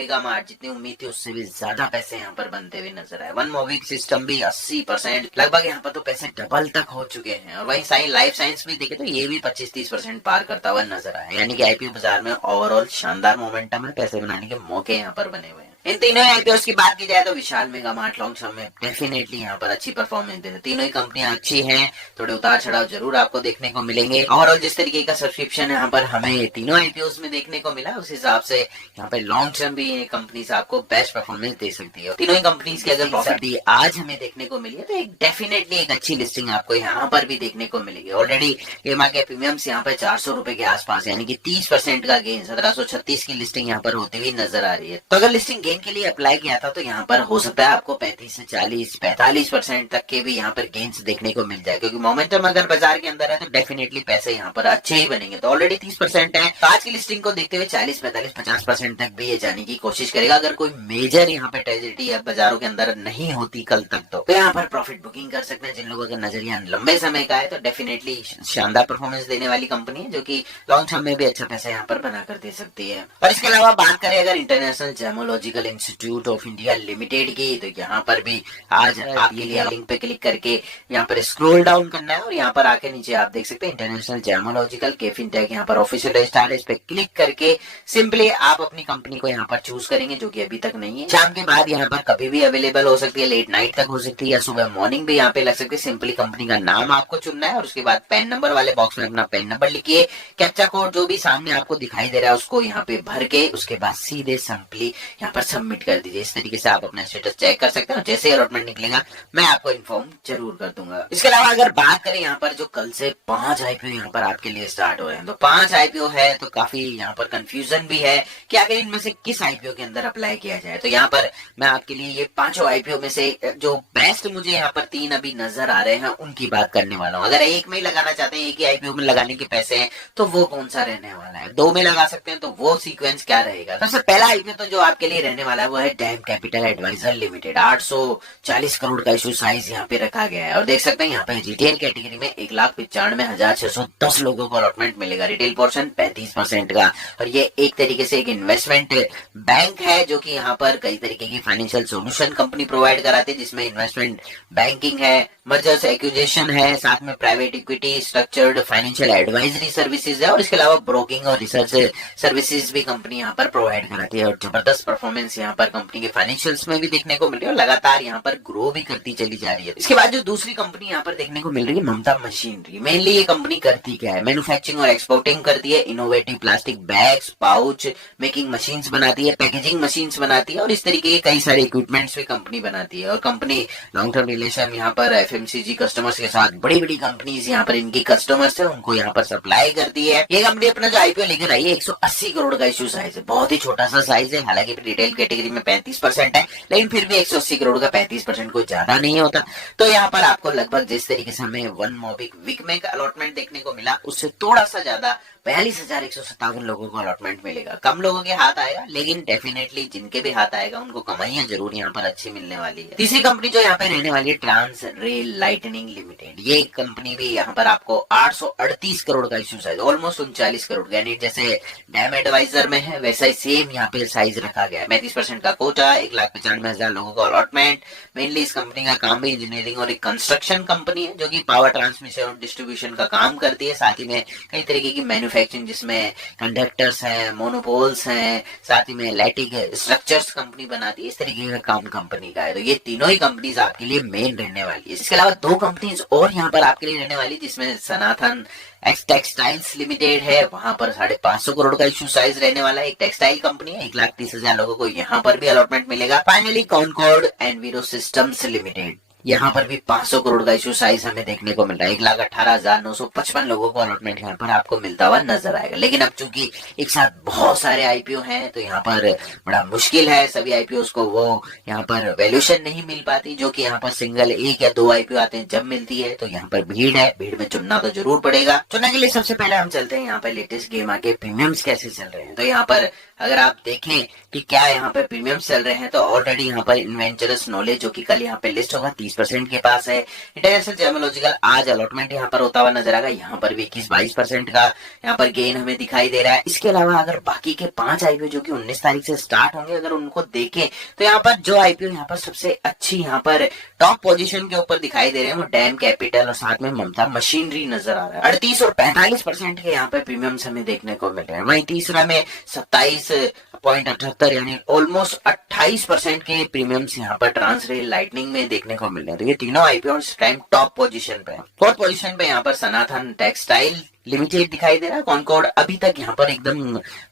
Mega mart जितनी उम्मीद थी उससे भी ज्यादा पैसे यहाँ पर बनते हुए नजर आए। वन मोबिक सिस्टम भी 80% लगभग यहाँ पर तो पैसे डबल तक हो चुके हैं। और वहीं साइंस लाइफ साइंस भी देखे तो ये भी 25-30% पार करता हुआ नजर आया। यानी कि आईपीओ बाजार में ओवरऑल शानदार मोमेंटम है, पैसे बनाने के मौके यहाँ पर बने हुए हैं। इन तीनों आईपीओस की बात की जाए तो विशाल मेगा मार्ट लॉन्ग टर्म में डेफिनेटली यहाँ पर अच्छी परफॉर्मेंस देते। तीनों ही कंपनियां अच्छी हैं, थोड़े उतार चढ़ाव जरूर आपको देखने को मिलेंगे। ओवरऑल जिस तरीके का सब्सक्रिप्शन यहाँ पर हमें तीनों आईपीओस में देखने को मिला उस हिसाब से यहाँ पे लॉन्ग टर्म भी ये कंपनीज आपको बेस्ट परफॉर्मेंस दे सकती है। तीनों ही कंपनीज की अगर प्रॉफिट भी आज हमें देखने को मिली है तो एक डेफिनेटली एक अच्छी लिस्टिंग आपको यहाँ पर भी देखने को मिलेगी। ऑलरेडी ये मार्केट प्रीमियम्स यहाँ पे 400 रुपए के आसपास यानी कि 30% का गेन 1736 की लिस्टिंग यहाँ पर होती हुई नजर आ रही है। तो अगर लिस्टिंग गेन के लिए अप्लाई किया था तो यहाँ पर हो सकता है आपको 35 से 40-45% तक के भी यहाँ पर गेन्स देखने को मिल जाए, क्योंकि मोमेंटम अगर बाजार के अंदर है तो डेफिनेटली पैसे यहाँ पर अच्छे ही बनेंगे। तो ऑलरेडी 30% है, तो आज की लिस्टिंग को देखते हुए 40-45-50% तक भी ये जाने की कोशिश करेगा। अगर कोई मेजर यहाँ पे ट्रेजेडी है बाजारों के अंदर नहीं होती कल तक तो यहाँ पर प्रॉफिट बुकिंग कर सकते हैं। जिन लोगों का नजरिया लंबे समय का है तो डेफिनेटली शानदार परफॉर्मेंस देने वाली कंपनी है जो की लॉन्ग टर्म में भी अच्छा पैसा यहाँ पर बनाकर दे सकती है। और इसके अलावा बात करें अगर international gemological institute of India limited की, तो यहाँ पर भी आज आपके लिए लिंक पे क्लिक करके यहाँ पर स्क्रॉल डाउन करना है और यहाँ पर आके नीचे आप देख सकते हैं इंटरनेशनल जेमोलॉजिकल के फिनटेक यहाँ पर ऑफिशियल रजिस्टर्ड है। इस पे क्लिक करके सिंपली आप अपनी कंपनी को यहाँ पर चूज करेंगे जो कि अभी तक नहीं है। शाम के बाद यहाँ पर कभी भी अवेलेबल हो सकती है, लेट नाइट तक हो सकती है या सुबह मॉर्निंग भी यहाँ पे लग सकती है। सिंपली कंपनी का नाम आपको चुनना है और उसके बाद पेन नंबर वाले बॉक्स में अपना पेन नंबर लिखिए, कैप्चा कोड जो भी सामने आपको दिखाई दे रहा है उसको यहाँ पे भर के उसके बाद सीधे सिंपली यहाँ पर सबमिट कर दीजिए। इस तरीके से आप अपना स्टेटस चेक कर सकते हैं। जैसे अलॉटमेंट निकलेगा मैं आपको इन्फॉर्म जरूर कर दूंगा। इसके अलावा अगर बात करें यहाँ पर जो कल से 5 आईपीओ यहाँ पर आपके लिए स्टार्ट हो रहे हैं, तो 5 आईपीओ है तो काफी यहाँ पर कंफ्यूजन भी है कि आखिर इनमें से किस आईपीओ के अंदर अप्लाई किया जाए। तो यहाँ पर मैं आपके लिए ये 5 आईपीओ में से जो बेस्ट मुझे यहाँ पर 3 अभी नजर आ रहे हैं उनकी बात करने वाला हूँ। अगर एक में ही लगाना चाहते हैं, एक ही आईपीओ में लगाने के पैसे हैं, तो वो कौन सा रहने वाला है। 2 में लगा सकते हैं तो वो सीक्वेंस क्या रहेगा। सबसे पहला आईपीओ तो जो आपके लिए रहने वाला है वो है dam capital advisor limited. 840 crore का इशू साइज यहाँ पे रखा गया है और देख सकते हैं यहाँ पे रिटेल कैटेगरी में 1,95,610 लोगों को अलॉटमेंट मिलेगा। रिटेल पोर्शन 35% का। और ये एक तरीके से एक इन्वेस्टमेंट बैंक है जो कि यहाँ पर कई तरीके की फाइनेंशियल सोल्यूशन कंपनी प्रोवाइड कराती है, जिसमें इन्वेस्टमेंट बैंकिंग है, मर्जर्स एक्विजिशन है, साथ में private equity, structured financial advisory services है और इसके अलावा ब्रोकिंग और रिसर्च सर्विसेज भी कंपनी यहाँ पर प्रोवाइड कराती है। और जबरदस्त परफॉर्मेंस यहाँ पर कंपनी के फाइनेंशियल्स में भी देखने को मिल रही है और लगातार यहाँ पर ग्रो भी करती चली जा रही है। इसके बाद जो दूसरी कंपनी यहाँ पर देखने को मिल रही है ममता मशीनरी। मेनली ये कंपनी करती क्या है, मैन्युफैक्चरिंग और एक्सपोर्टिंग करती है, innovative plastic bags, pouch making machines बनाती है, पैकेजिंग मशीन्स बनाती है और इस तरीके के कई सारे इक्विपमेंट्स भी कंपनी बनाती है। और कंपनी लॉन्ग टर्म रिलेशन यहाँ पर एफएमसीजी कस्टमर्स के साथ बड़ी बड़ी कंपनीज यहाँ पर इनकी कस्टमर्स है उनको यहाँ पर सप्लाई करती है। ये कंपनी अपना जो आईपीओ लेकर आई है 180 करोड़ का इशू साइज है, बहुत ही छोटा सा साइज है। हालांकि रिटेल कैटेगरी में 35% है लेकिन फिर भी 180 करोड़ का 35% कोई ज्यादा नहीं होता। तो यहाँ पर आपको लगभग जिस तरीके से हमें वन मोबिक वीक में अलॉटमेंट देखने को मिला उससे थोड़ा सा ज्यादा 42,157 लोगों को अलॉटमेंट मिलेगा। कम लोगों के हाथ आएगा लेकिन डेफिनेटली जिनके भी हाथ आएगा उनको कमाइयां जरूर यहाँ पर अच्छी मिलने वाली है। तीसरी कंपनी जो यहाँ पे रहने वाली है ट्रांस रेल लाइटनिंग लिमिटेड। ये कंपनी भी यहाँ पर आपको 838 करोड़ का इशू साइज, ऑलमोस्ट 39 करोड़, यानी जैसे डैम एडवाइजर में है वैसा ही सेम यहाँ पे साइज रखा गया है। 35% का कोटा, 1,95,000 लोगों का अलॉटमेंट। मेनली इस कंपनी का काम भी इंजीनियरिंग और एक कंस्ट्रक्शन कंपनी है जो की पावर ट्रांसमिशन और डिस्ट्रीब्यूशन का काम करती है। साथ ही में कई तरीके की मैन्युफैक्चरिंग जिसमें कंडक्टर्स हैं, मोनोपोल्स हैं, साथ ही में इलेक्ट्रिक स्ट्रक्चर्स कंपनी बनाती है। इस तरीके का काम कंपनी का है। तो ये तीनों ही कंपनीज आपके लिए मेन रहने वाली है। इसके अलावा 2 कंपनीज और यहाँ पर आपके लिए रहने वाली जिसमें सनातन एक्स टेक्सटाइल्स लिमिटेड है, वहां पर 550 करोड़ का इशू साइज रहने वाला है। एक टेक्सटाइल कंपनी है, 1,30,000 लोगों को यहाँ पर भी अलॉटमेंट मिलेगा। फाइनली कॉनकॉर्ड एनवीरो सिस्टम्स लिमिटेड, यहाँ पर भी 500 करोड़ का इशू साइज हमें देखने को मिल रहा है। 1,18,955 लोगों को अलॉटमेंट यहाँ पर आपको मिलता हुआ नजर आएगा। लेकिन अब चूंकि एक साथ बहुत सारे आईपीओ हैं तो यहाँ पर बड़ा मुश्किल है, सभी आईपीओ को वो यहाँ पर वैल्यूएशन नहीं मिल पाती जो कि यहाँ पर सिंगल 1 या 2 आईपीओ आते हैं जब मिलती है। तो यहाँ पर भीड़ है, भीड़ में चुनना तो जरूर पड़ेगा। चुनने के लिए सबसे पहले हम चलते हैं यहाँ पर लेटेस्ट गेम आके प्रीमियम्स कैसे चल रहे हैं। तो यहाँ पर अगर आप देखें कि क्या यहाँ पे प्रीमियम चल रहे हैं, तो ऑलरेडी यहाँ पर इन्वेंचरस नॉलेज जो कि कल यहाँ पे लिस्ट होगा 30% के पास है। इंटरनेशनल जर्मोलॉजिकल आज अलॉटमेंट यहाँ पर होता हुआ नजर आएगा, यहाँ पर भी 21-22% का यहाँ पर गेन हमें दिखाई दे रहा है। इसके अलावा अगर बाकी के 5 आईपीओ जो कि 19 तारीख से स्टार्ट होंगे अगर उनको देखें तो यहाँ पर जो आईपीओ यहाँ पर सबसे अच्छी यहाँ पर टॉप पोजीशन के ऊपर दिखाई दे रहे हैं वो डैम कैपिटल और साथ में ममता मशीनरी नजर आ रहा है। 38 और 45% के यहाँ पे प्रीमियम्स हमें देखने को मिल रहे हैं। वहीं तीसरा में 27.78 यानी ऑलमोस्ट 28% के प्रीमियम्स यहाँ पर ट्रांसरेल लाइटनिंग में देखने को मिल रहे हैं। तो ये तीनों आईपीओ इस टाइम टॉप पोजीशन पे है। फोर्थ पोजीशन पे यहाँ पर सनातन टेक्सटाइल लिमिटेड दिखाई दे रहा है। कॉनकॉर्ड अभी तक यहाँ पर एकदम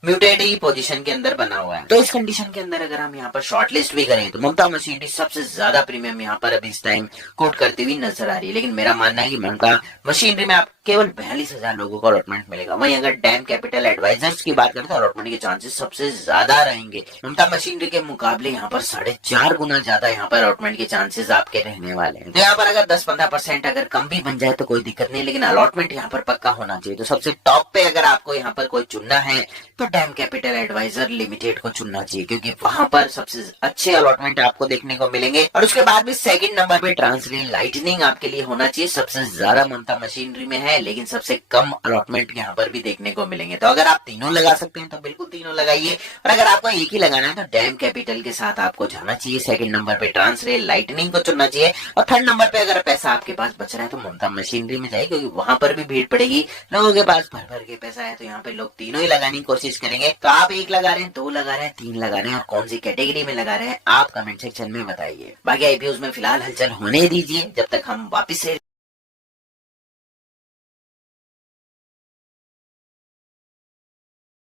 म्यूटेड ही पोजीशन के अंदर बना हुआ है। तो इस कंडीशन के अंदर अगर हम यहाँ पर शॉर्ट लिस्ट भी करें तो ममता मशीनरी सबसे ज्यादा प्रीमियम यहाँ पर अभी इस टाइम कोट करती हुई नजर आ रही है। लेकिन मेरा मानना है कि ममता मशीनरी में आप केवल 42,000 लोगों को अलॉटमेंट मिलेगा। वहीं अगर डैम कैपिटल एडवाइजर्स की बात करें तो अलॉटमेंट के चांसेस सबसे ज्यादा रहेंगे। ममता मशीनरी के मुकाबले यहाँ पर 4.5 गुना ज्यादा यहाँ पर अलॉटमेंट के चांसेस आपके रहने वाले हैं। तो यहाँ पर अगर 10-15% अगर कम भी बन जाए तो कोई दिक्कत नहीं, लेकिन अलॉटमेंट यहाँ पर पक्का होना चाहिए। तो सबसे टॉप पे अगर आपको यहाँ पर कोई चुनना है तो डैम कैपिटल एडवाइजर लिमिटेड को चुनना चाहिए, क्योंकि वहां पर सबसे अच्छे अलॉटमेंट आपको देखने को मिलेंगे। और उसके बाद भी सेकंड नंबर पे ट्रांसरेल लाइटनिंग आपके लिए होना चाहिए। सबसे ज्यादा ममता मशीनरी में है, लेकिन सबसे कम अलॉटमेंट यहाँ पर भी देखने को मिलेंगे। तो अगर आप तीनों लगा सकते हैं तो बिल्कुल तीनों लगाइए, और अगर आपको एक ही लगाना है तो डैम कैपिटल के साथ आपको जाना चाहिए। सेकंड नंबर पे ट्रांसरेल लाइटनिंग को चुनना चाहिए, और थर्ड नंबर पे अगर पैसा आपके पास बच रहा है तो ममता मशीनरी में जाइए, क्योंकि वहां पर भी भीड़ पड़ेगी, लोगों के पास भर भर के पैसा है। तो यहाँ पे लोग तीनों ही लगाने की कोशिश करेंगे। तो आप एक लगा रहे हैं, 2 लगा रहे हैं, 3 लगा रहे हैं, और कौन सी कैटेगरी में लगा रहे हैं आप कमेंट सेक्शन में बताइए। बाकी आईपीओ में फिलहाल हलचल होने दीजिए जब तक हम वापिस से